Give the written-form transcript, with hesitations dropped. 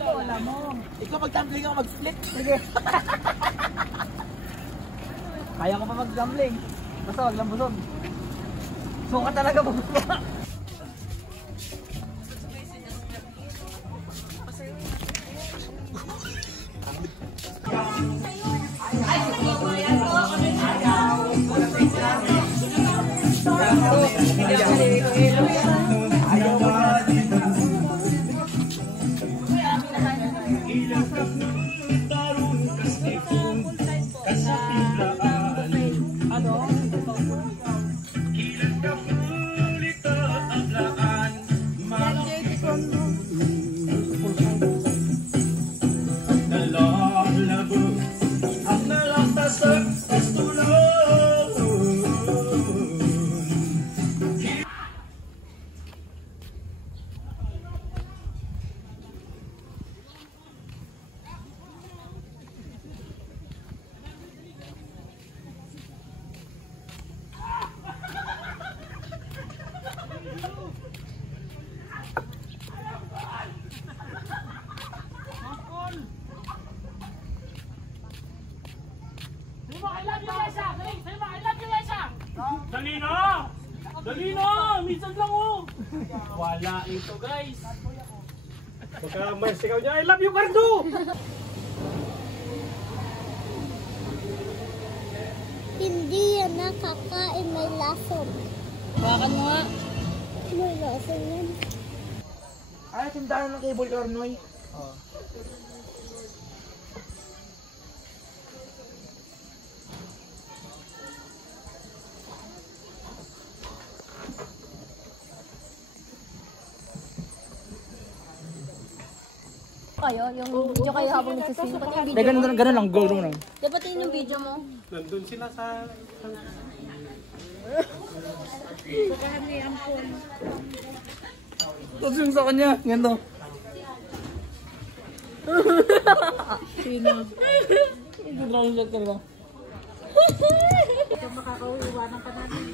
Wala mo. Ikaw mag-tumbling ako mag-split. Sige. Kaya ko pa mag-tumbling. Basta wag lang busog. Suka talaga bumaba. Dali na! Dali na! Minsan lang oh! Wala ito guys! Baka may sigaw niya, I love you Cardo! Hindi yan nakakain, may lason. Bakan mo nga. May lason yan. Ay, tindahan ng cable car, Noy. Oo. Kayo, yung video kayo habang nagsiswing. Pati yung video mo. Ganun lang, go lang. Dapat yun yung video mo. Nandun sila sa... Tapos yung sa kanya, ganito. Sino? Hindi lang yung ka ba? Ito makakauiwanan ka natin.